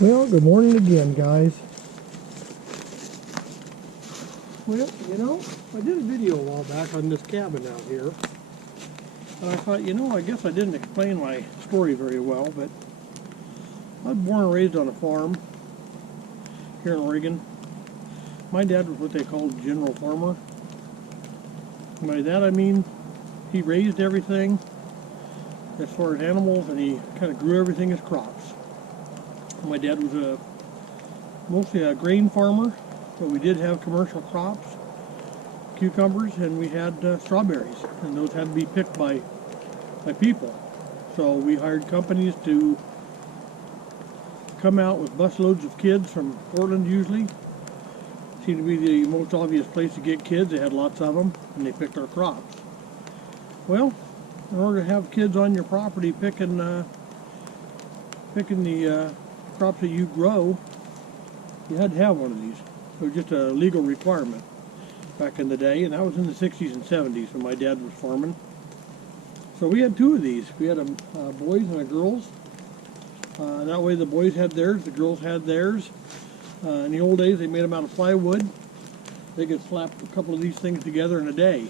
Well, good morning again, guys. Well, I did a video a while back on this cabin out here. And I thought, I guess I didn't explain my story very well, but I was born and raised on a farm here in Oregon. My dad was what they called a general farmer. By that I mean he raised everything as far as animals, and he kind of grew everything as crops. My dad was mostly a grain farmer, but we did have commercial crops, cucumbers, and we had strawberries, and those had to be picked by people. So we hired companies to come out with busloads of kids from Portland usually. Seemed to be the most obvious place to get kids. They had lots of them, and they picked our crops. Well, in order to have kids on your property picking the crops that you grow, you had to have one of these. It was just a legal requirement back in the day, and that was in the 60s and 70s when my dad was farming. So we had two of these. We had a boys and a girls. That way the boys had theirs, the girls had theirs. In the old days they made them out of plywood. They could slap a couple of these things together in a day.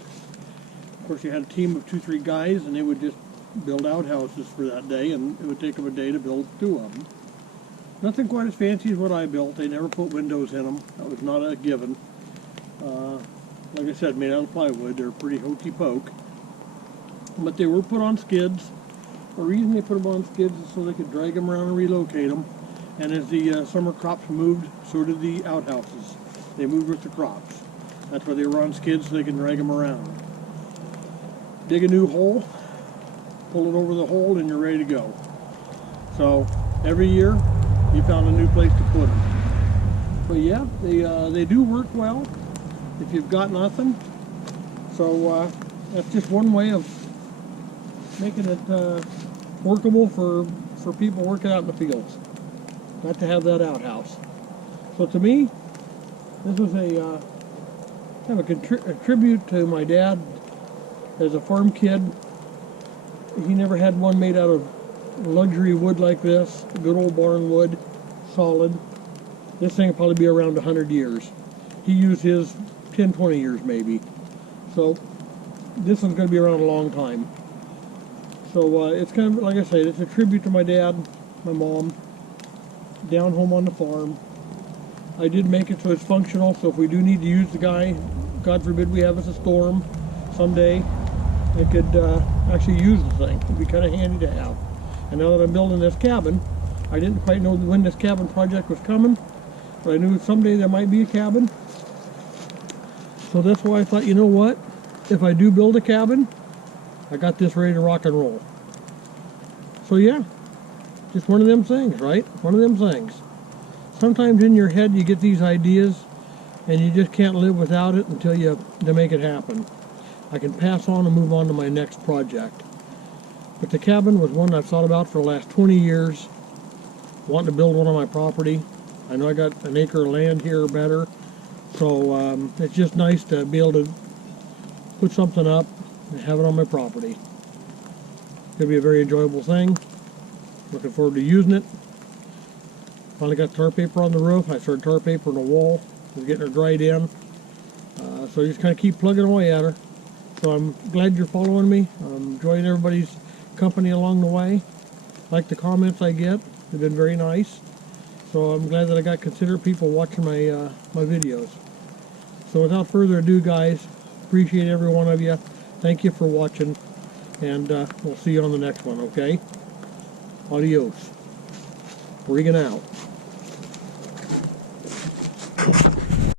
Of course, you had a team of 2-3 guys, and they would just build outhouses for that day, and it would take them a day to build 2 of them. Nothing quite as fancy as what I built. They never put windows in them. That was not a given. Like I said, made out of plywood. They're pretty hokey poke. But they were put on skids. The reason they put them on skids is so they could drag them around and relocate them. And as the summer crops moved, so did the outhouses. They moved with the crops. That's why they were on skids, so they can drag them around. Dig a new hole, pull it over the hole, and you're ready to go. So every year, you found a new place to put them. But yeah, they do work well if you've got nothing. So that's just one way of making it workable for people working out in the fields. Not to have that outhouse. So to me, this was a kind of a tribute to my dad as a farm kid. He never had one made out of luxury wood like this, good old barn wood, solid. This thing will probably be around 100 years. He used his 10, 20 years maybe. So this one's going to be around a long time. So it's kind of, like I said, it's a tribute to my dad, my mom, down home on the farm. I did make it so it's functional, so if we do need to use the guy, God forbid we have us a storm someday, I could actually use the thing. It'd be kind of handy to have. And now that I'm building this cabin, I didn't quite know when this cabin project was coming, but I knew someday there might be a cabin. So that's why I thought, you know what? If I do build a cabin, I got this ready to rock and roll. So yeah, just one of them things, right? One of them things. Sometimes in your head you get these ideas and you just can't live without it until you make it happen. I can pass on and move on to my next project. But the cabin was one I've thought about for the last 20 years, wanting to build one on my property. I know I got an acre of land here or better, so it's just nice to be able to put something up and have it on my property. It's going to be a very enjoyable thing. Looking forward to using it. Finally got tar paper on the roof. I started tar paper on the wall. I was getting her dried in. So you just kind of keep plugging away at her. So I'm glad you're following me. I'm enjoying everybody's company along the way. Like the comments I get. They've been very nice. So I'm glad that I got considerate people watching my my videos. So without further ado, guys, appreciate every one of you. Thank you for watching. And we'll see you on the next one, okay? Adios. Regan out.